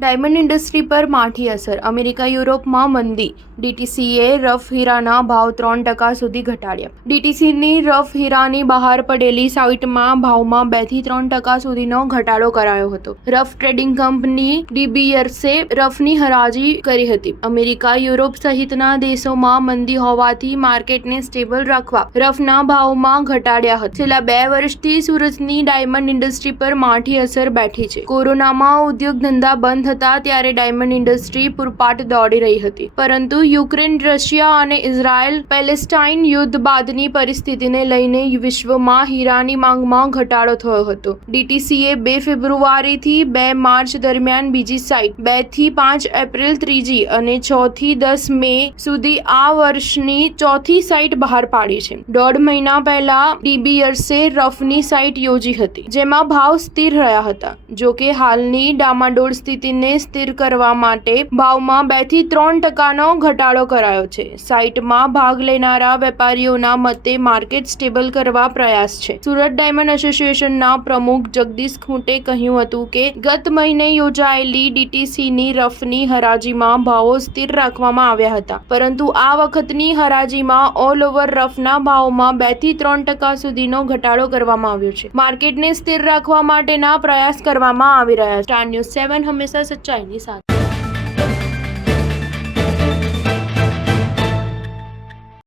Diamond industry પર માઠી અસર. અમેરિકા, યુરોપમાં મંદી. ડીટીસીએ રફ હીરાના ભાવ ત્રણ ટકા સુધી ઘટાડ્યા. ડીટીસીની રફ હીરાની બહાર પડેલી સાઇટમાં ભાવમાં બેથી ત્રણ ટકા સુધીનો ઘટાડો કરાયો હતો. રફ ટ્રેડિંગ કંપની ડીબીયર્સે રફની હરાજી કરી હતી. અમેરિકા, યુરોપ સહિતના દેશોમાં મંદી હોવાથી માર્કેટને સ્ટેબલ રાખવા રફના ભાવમાં ઘટાડ્યા હતા. છેલ્લા બે વર્ષથી સુરતની ડાયમંડ ઇન્ડસ્ટ્રી પર માઠી અસર બેઠી છે. કોરોનામાં ઉદ્યોગ ધંધા બંધ હતા ત્યારે ડાયમંડ ઇન્ડસ્ટ્રી પૂરપાટ દોડી રહી હતી. પરંતુ યુક્રેન, રશિયા અને ઇઝરાયલ પેલેસ્ટાઇન યુદ્ધ બાદની પરિસ્થિતિને લઈને વિશ્વમાં હીરાની માંગમાં ઘટાડો થયો હતો. ડીટીસીએ બે ફેબ્રુઆરીથી બે માર્ચ દરમિયાન બીજી સાઇટ, બેથી પાંચ એપ્રિલ ત્રીજી અને છ દસ મે સુધી આ વર્ષની ચોથી સાઇટ બહાર પાડી છે. દોઢ મહિના પહેલા ડીબીયર્સે રફની સાઇટ યોજી હતી, જેમાં ભાવ સ્થિર રહ્યા હતા. જોકે હાલની ડામાડોળ સ્થિતિને સ્થિર કરવા માટે ભાવમાં બેથી ત્રણ ટકાનો ઘટાડો કરાયો છે. સાઇટમાં ભાગ લેનારા વેપારીઓના મતે માર્કેટ સ્ટેબલ કરવા પ્રયાસ છે. સુરત ડાયમંડ એસોસિએશનના પ્રમુખ જગદીશ ખૂંટે કહ્યું હતું કે, ગત મહિને યોજાયેલી ડીટીસીની રફની હરાજીમાં ભાવો સ્થિર રાખવામાં આવ્યા હતા. પરંતુ આ વખતની હરાજીમાં ઓલ ઓવર રફના ભાવમાં બેથી ત્રણ ટકા સુધીનો ઘટાડો કરવામાં આવ્યો છે. માર્કેટને સ્થિર રાખવા માટેના પ્રયાસ કરવામાં આવી રહ્યા છે. સ્ટાર ન્યૂઝ સેવન હંમેશા ਸੱਚਾਈ ਨਹੀਂ ਸਾਥ